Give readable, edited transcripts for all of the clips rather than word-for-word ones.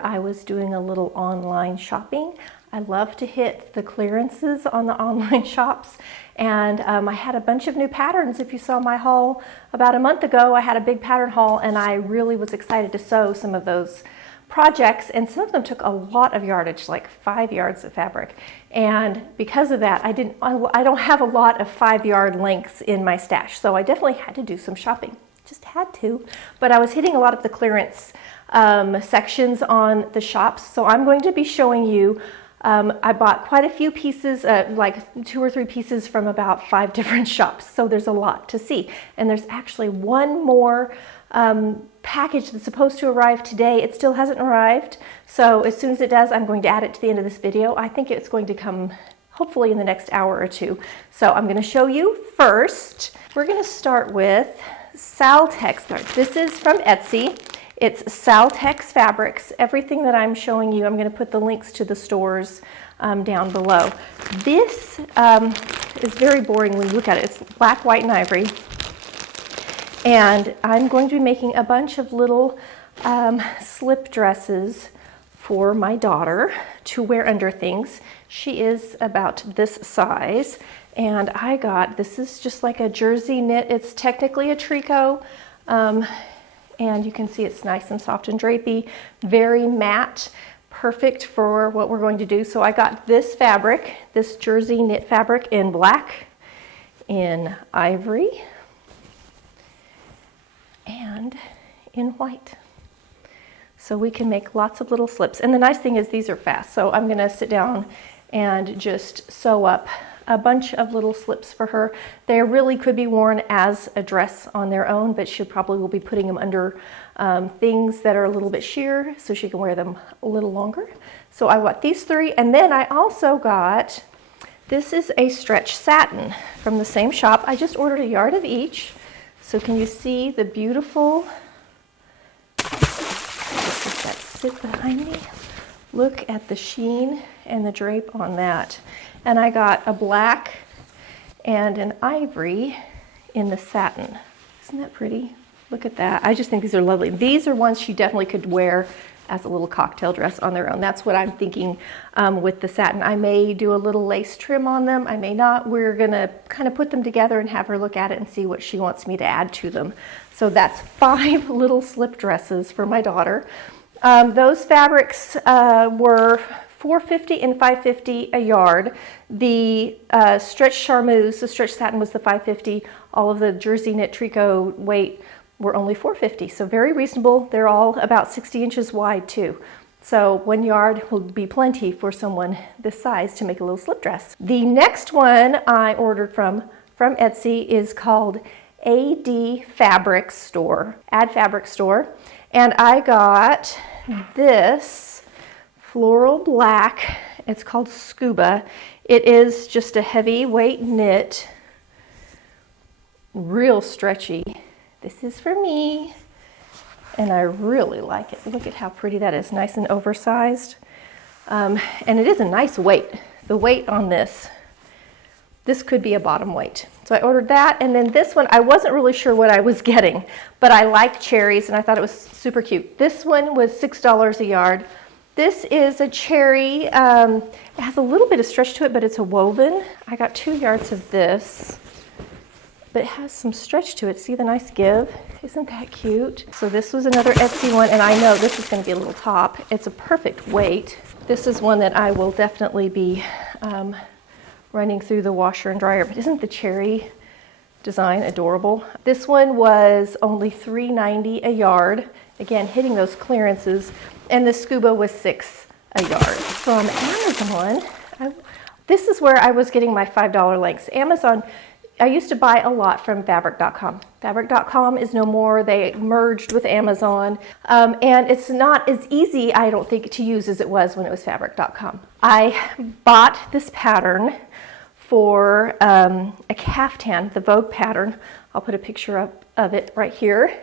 earlier, I was doing a little online shopping. I love to hit the clearances on the online shops, and I had a bunch of new patterns. If you saw my haul about a month ago, I had a big pattern haul, and I really was excited to sew some of those projects, and some of them took a lot of yardage, like 5 yards of fabric. And because of that, I don't have a lot of 5-yard lengths in my stash, so I definitely had to do some shopping. Just had to. But I was hitting a lot of the clearance sections on the shops, so I'm going to be showing you. I bought quite a few pieces, like 2 or 3 pieces from about 5 different shops, so there's a lot to see. And there's actually one more package that's supposed to arrive today. It still hasn't arrived, so as soon as it does, I'm going to add it to the end of this video. I think it's going to come hopefully in the next hour or 2. So I'm going to show you first. We're going to start with Sal Tex Fabrics. This is from Etsy. It's Sal Tex Fabrics. Everything that I'm showing you, I'm going to put the links to the stores down below. This is very boring when you look at it. It's black, white, and ivory. And I'm going to be making a bunch of little slip dresses for my daughter to wear under things. She is about this size. And I got, this is just like a jersey knit. It's technically a tricot. And you can see it's nice and soft and drapey, very matte, perfect for what we're going to do. So I got this fabric, this jersey knit fabric in black, in ivory, and in white. So we can make lots of little slips. And the nice thing is these are fast. So I'm gonna sit down and just sew up a bunch of little slips for her. They really could be worn as a dress on their own, but she probably will be putting them under things that are a little bit sheer so she can wear them a little longer. So I got these 3, and then I also got, this is a stretch satin from the same shop. I just ordered a yard of each. So can you see the beautiful, does that sit behind me? Look at the sheen and the drape on that. And I got a black and an ivory in the satin. Isn't that pretty? Look at that. I just think these are lovely. These are ones she definitely could wear as a little cocktail dress on their own. That's what I'm thinking with the satin. I may do a little lace trim on them. I may not. We're gonna kind of put them together and have her look at it and see what she wants me to add to them. So that's 5 little slip dresses for my daughter. Those fabrics were $4.50 and $5.50 a yard. The stretch charmeuse, the stretch satin was the $5.50. All of the jersey knit tricot weight were only $4.50, so very reasonable. They're all about 60 inches wide too. So 1 yard will be plenty for someone this size to make a little slip dress. The next one I ordered from Etsy is called ADFABRICStore, ADFABRICStore, and I got this floral black. It's called Scuba. It is just a heavyweight knit, real stretchy. This is for me, and I really like it. Look at how pretty that is, nice and oversized. And it is a nice weight. The weight on this could be a bottom weight. So I ordered that, and then this one, I wasn't really sure what I was getting, but I like cherries, and I thought it was super cute. This one was $6 a yard. This is a cherry. It has a little bit of stretch to it, but it's a woven. I got 2 yards of this, but it has some stretch to it. See the nice give? Isn't that cute? So this was another Etsy one, and I know this is going to be a little top. It's a perfect weight. This is one that I will definitely be running through the washer and dryer, but isn't the cherry design adorable? This one was only $3.90 a yard. Again, hitting those clearances. And the Scuba was $6 a yard. From Amazon, this is where I was getting my $5 lengths. Amazon, I used to buy a lot from Fabric.com. Fabric.com is no more. They merged with Amazon. And it's not as easy, I don't think, to use as it was when it was Fabric.com. I bought this pattern for a caftan, the Vogue pattern. I'll put a picture up of it right here.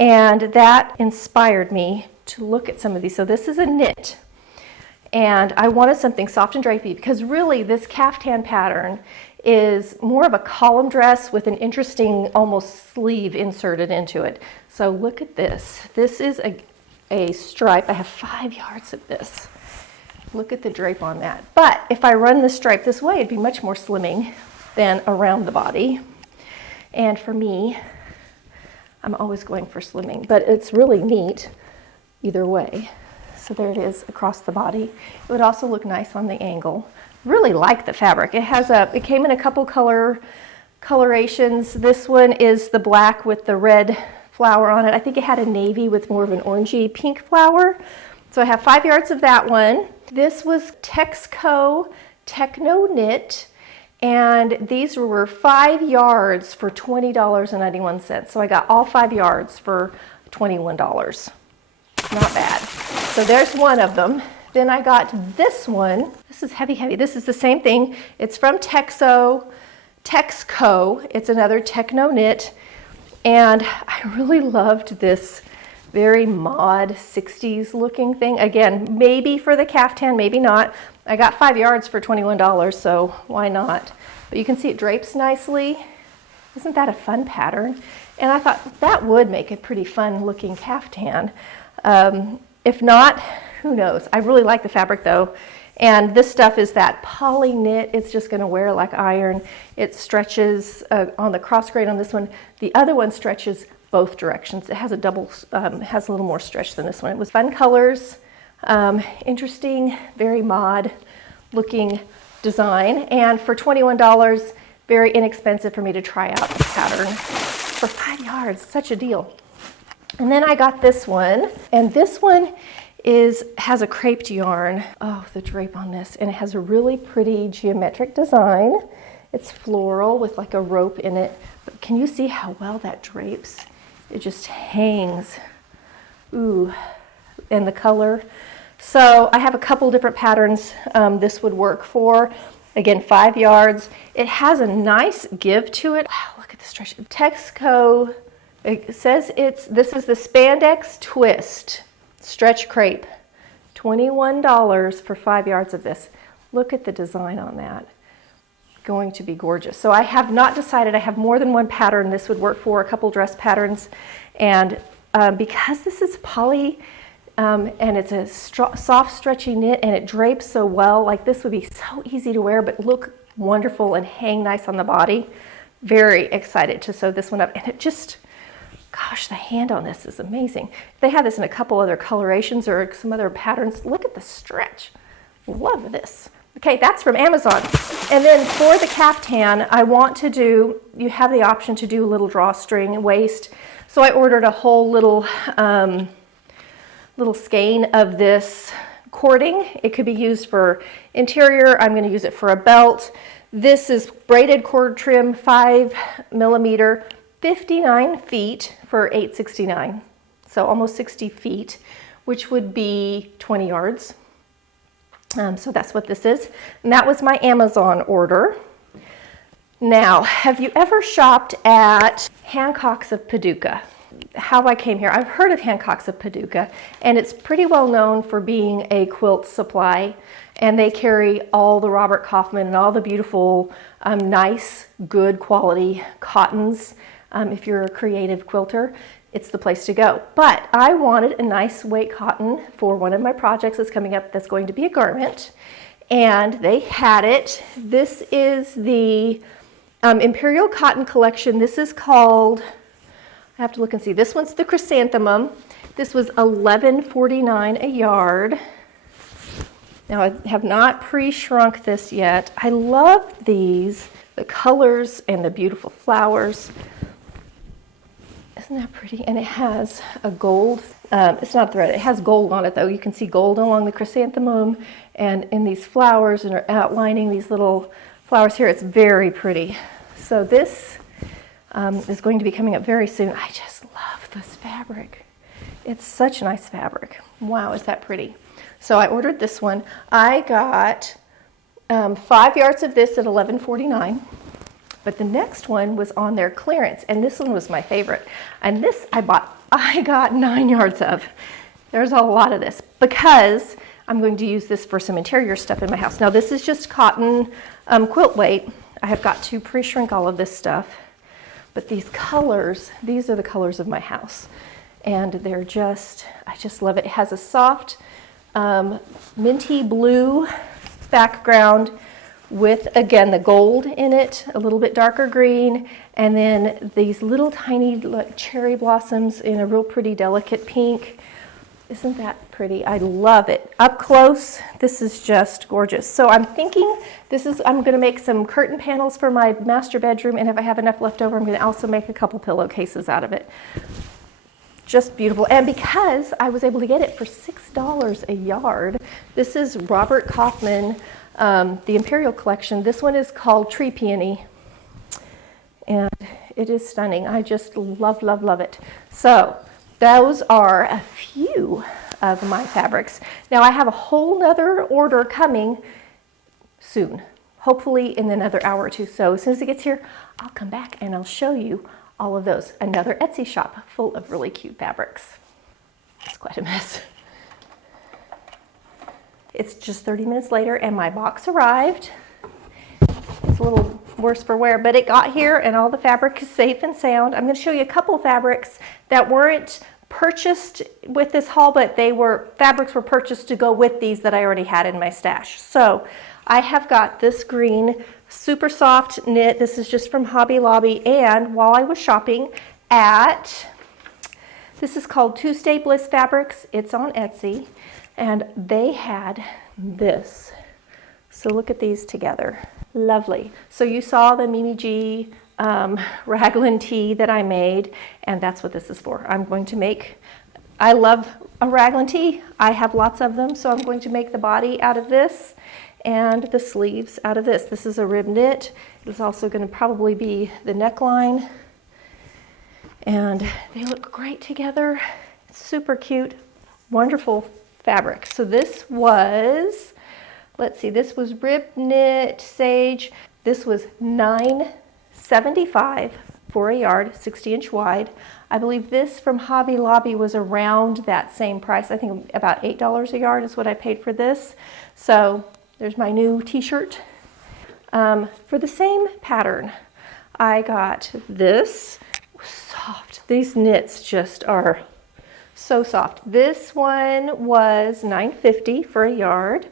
And that inspired me to look at some of these. So this is a knit, and I wanted something soft and drapey because really this caftan pattern is more of a column dress with an interesting almost sleeve inserted into it. So look at this. This is a stripe. I have 5 yards of this. Look at the drape on that. But if I run the stripe this way, it'd be much more slimming than around the body. And for me, I'm always going for slimming, but it's really neat either way. So there it is across the body. It would also look nice on the angle. Really like the fabric. It came in a couple colorations. This one is the black with the red flower on it. I think it had a navy with more of an orangey pink flower. So I have 5 yards of that one. This was Texco Techno Knit, and these were 5 yards for $20.91. So I got all 5 yards for $21. Not bad. So there's one of them. Then I got this one. This is heavy, heavy. This is the same thing. It's from Texco. It's another Techno Knit. And I really loved this very mod 60s looking thing. Again, maybe for the caftan, maybe not. I got 5 yards for $21, so why not? But you can see it drapes nicely. Isn't that a fun pattern? And I thought that would make a pretty fun looking caftan. If not, who knows? I really like the fabric though. And this stuff is that poly knit. It's just going to wear like iron. It stretches on the cross grain on this one. The other one stretches both directions. It has a has a little more stretch than this one. It was fun colors, interesting, very mod looking design. And for $21, very inexpensive for me to try out this pattern. For 5 yards, such a deal. And then I got this one, and this one has a creped yarn. Oh, the drape on this, and it has a really pretty geometric design. It's floral with like a rope in it. But can you see how well that drapes? It just hangs. Ooh, and the color. So I have a couple different patterns this would work for. Again, 5 yards. It has a nice give to it. Wow, look at the stretch. Texco. It says this is the spandex twist stretch crepe. $21 for 5 yards of this. Look at the design on that. Going to be gorgeous. So I have not decided. I have more than one pattern this would work for, a couple dress patterns. And because this is poly and it's a soft stretchy knit and it drapes so well, like this would be so easy to wear but look wonderful and hang nice on the body. Very excited to sew this one up. And it just, gosh, the hand on this is amazing. They have this in a couple other colorations or some other patterns. Look at the stretch. Love this. Okay, that's from Amazon. And then for the caftan, I want to do, you have the option to do a little drawstring waist. So I ordered a whole little skein of this cording. It could be used for interior. I'm going to use it for a belt. This is braided cord trim, 5 millimeter, 59 feet for $8.69. So almost 60 feet, which would be 20 yards. So that's what this is. And that was my Amazon order. Now, have you ever shopped at Hancock's of Paducah? How I came here, I've heard of Hancock's of Paducah, and it's pretty well known for being a quilt supply. And they carry all the Robert Kaufman and all the beautiful, nice, good quality cottons. If you're a creative quilter, it's the place to go. But I wanted a nice weight cotton for one of my projects that's coming up that's going to be a garment. And they had it. This is the Imperial Cotton Collection. This is called, I have to look and see. This one's the Chrysanthemum. This was $11.49 a yard. Now I have not pre-shrunk this yet. I love these, the colors and the beautiful flowers. Isn't that pretty? And it has a gold, it's not thread, it has gold on it though. You can see gold along the chrysanthemum and in these flowers and are outlining these little flowers here. It's very pretty. So this is going to be coming up very soon. I just love this fabric. It's such nice fabric. Wow, is that pretty? So I ordered this one. I got 5 yards of this at $11.49. But the next one was on their clearance, and this one was my favorite. And this I got 9 yards of. There's a lot of this because I'm going to use this for some interior stuff in my house. Now this is just cotton quilt weight. I have got to pre-shrink all of this stuff. But these colors, these are the colors of my house. and they're I just love it. It has a soft minty blue background with, again, the gold in it, a little bit darker green, and then these little tiny like cherry blossoms in a real pretty delicate pink. Isn't that pretty? I love it. Up close, this is just gorgeous. So I'm thinking I'm going to make some curtain panels for my master bedroom, and if I have enough left over, I'm going to also make a couple pillowcases out of it. Just beautiful. And because I was able to get it for $6 a yard, this is Robert Kaufman, the Imperial Collection. This one is called Tree Peony, and it is stunning. I just love, love, love it. So those are a few of my fabrics. Now I have a whole nother order coming soon, hopefully in another hour or two. So as soon as it gets here, I'll come back and I'll show you all of those. Another Etsy shop full of really cute fabrics. It's quite a mess. It's just 30 minutes later and my box arrived. It's a little worse for wear, but it got here and all the fabric is safe and sound. I'm going to show you a couple fabrics that weren't purchased with this haul, but fabrics were purchased to go with these that I already had in my stash. So I have got this green super soft knit. This is just from Hobby Lobby, and while I was shopping this is called Tuesday Bliss Fabrics. It's on Etsy, and they had this. So look at these together. Lovely. So you saw the Mimi G raglan tee that I made, and that's what this is for. I love a raglan tee. I have lots of them, so I'm going to make the body out of this and the sleeves out of this. This is a rib knit. It's also going to probably be the neckline, and they look great together. It's super cute, wonderful fabric. So this was, let's see, this was rib knit sage. This was $9.75 for a yard, 60-inch wide. I believe this from Hobby Lobby was around that same price. I think about $8 a yard is what I paid for this. So there's my new t-shirt. For the same pattern, I got this soft. These knits just are so soft. This one was $9.50 for a yard.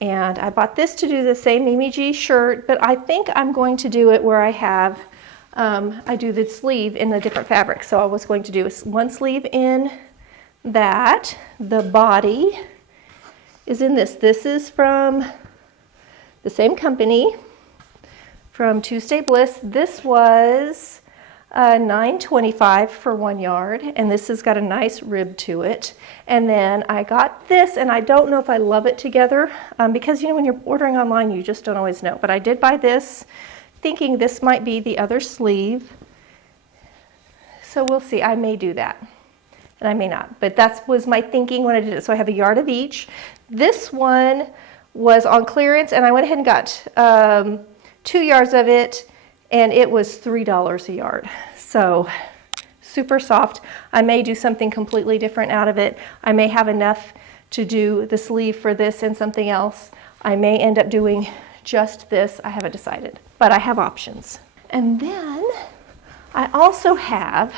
And I bought this to do the same Mimi G shirt, but I think I'm going to do it where I do the sleeve in a different fabric. So I was going to do one sleeve in that. The body is in this. This is from the same company, from Tuesday Bliss. This was $9.25 for 1 yard, and this has got a nice rib to it. And then I got this, and I don't know if I love it together, because when you're ordering online, you just don't always know. But I did buy this, thinking this might be the other sleeve. So we'll see. I may do that, and I may not. But that was my thinking when I did it. So I have a yard of each. This one was on clearance, and I went ahead and got 2 yards of it, and it was $3 a yard. So super soft. I may do something completely different out of it. I may have enough to do the sleeve for this and something else. I may end up doing just this. I haven't decided, but I have options. And then I also have,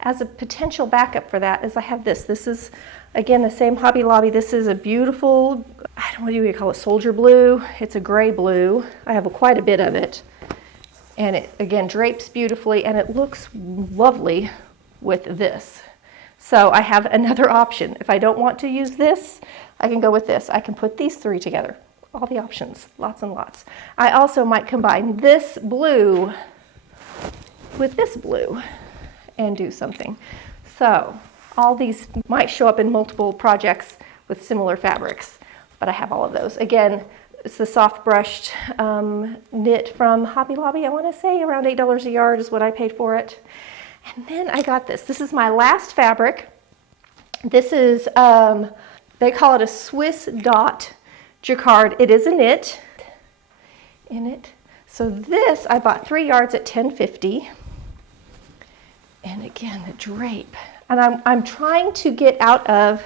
as a potential backup for that, is I have this. This is, again, the same Hobby Lobby. This is a beautiful, I don't know what you would call it, soldier blue. It's a gray blue. I have quite a bit of it. And it, again, drapes beautifully, and it looks lovely with this. So I have another option. If I don't want to use this, I can go with this. I can put these three together. All the options, lots and lots. I also might combine this blue with this blue and do something. So all these might show up in multiple projects with similar fabrics, but I have all of those. Again, it's the soft brushed knit from Hobby Lobby. I want to say around $8 a yard is what I paid for it. And then I got this. This is my last fabric. This is, they call it a Swiss dot jacquard. It is a knit in it. So this, I bought 3 yards at $10.50. And again, the drape. And I'm trying to get out of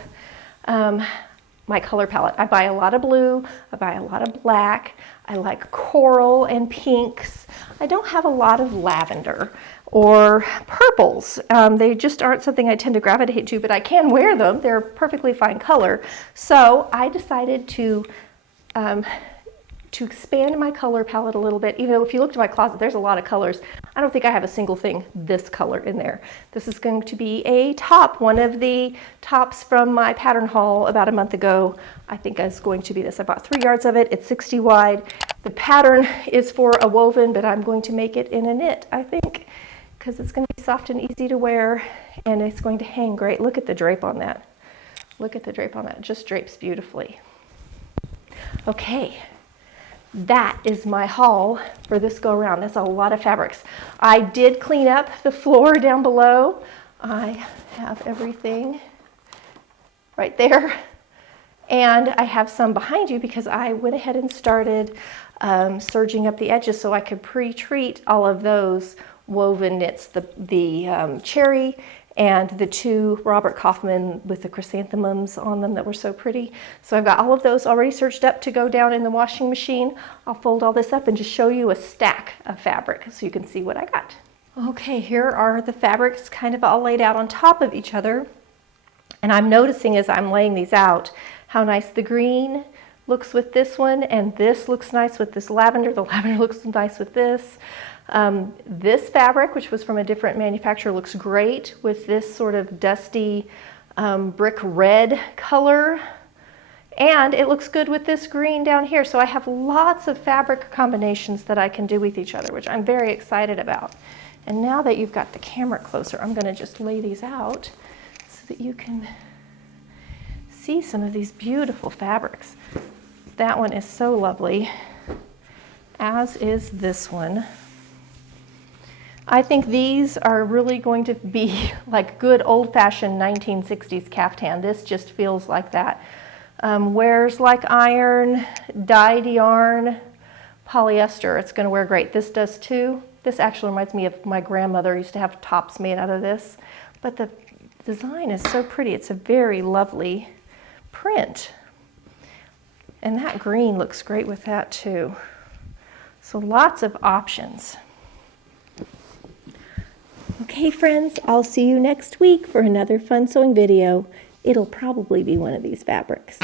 my color palette. I buy a lot of blue, I buy a lot of black, I like coral and pinks. I don't have a lot of lavender or purples. They just aren't something I tend to gravitate to, but I can wear them. They're a perfectly fine color. So I decided to expand my color palette a little bit. Even though if you look to my closet, there's a lot of colors. I don't think I have a single thing this color in there. This is going to be a top, one of the tops from my pattern haul about a month ago. I think is going to be this. I bought 3 yards of it. It's 60 wide. The pattern is for a woven, but I'm going to make it in a knit, I think, because it's going to be soft and easy to wear, and it's going to hang great. Look at the drape on that. Look at the drape on that. It just drapes beautifully. Okay. That is my haul for this go around. That's a lot of fabrics. I did clean up the floor down below. I have everything right there. And I have some behind you because I went ahead and started serging up the edges so I could pre-treat all of those woven knits, the cherry and the 2 Robert Kaufman with the chrysanthemums on them that were so pretty. So I've got all of those already serged up to go down in the washing machine. I'll fold all this up and just show you a stack of fabric so you can see what I got. Okay, here are the fabrics kind of all laid out on top of each other. And I'm noticing as I'm laying these out how nice the green looks with this one, and this looks nice with this lavender. The lavender looks nice with this. This fabric, which was from a different manufacturer, looks great with this sort of dusty brick red color. And it looks good with this green down here. So I have lots of fabric combinations that I can do with each other, which I'm very excited about. And now that you've got the camera closer, I'm going to just lay these out so that you can see some of these beautiful fabrics. That one is so lovely, as is this one. I think these are really going to be like good old-fashioned 1960s caftan. This just feels like that. Wears like iron, dyed yarn, polyester. It's going to wear great. This does too. This actually reminds me of my grandmother used to have tops made out of this. But the design is so pretty. It's a very lovely print. And that green looks great with that too. So lots of options. Okay, friends, I'll see you next week for another fun sewing video. It'll probably be one of these fabrics.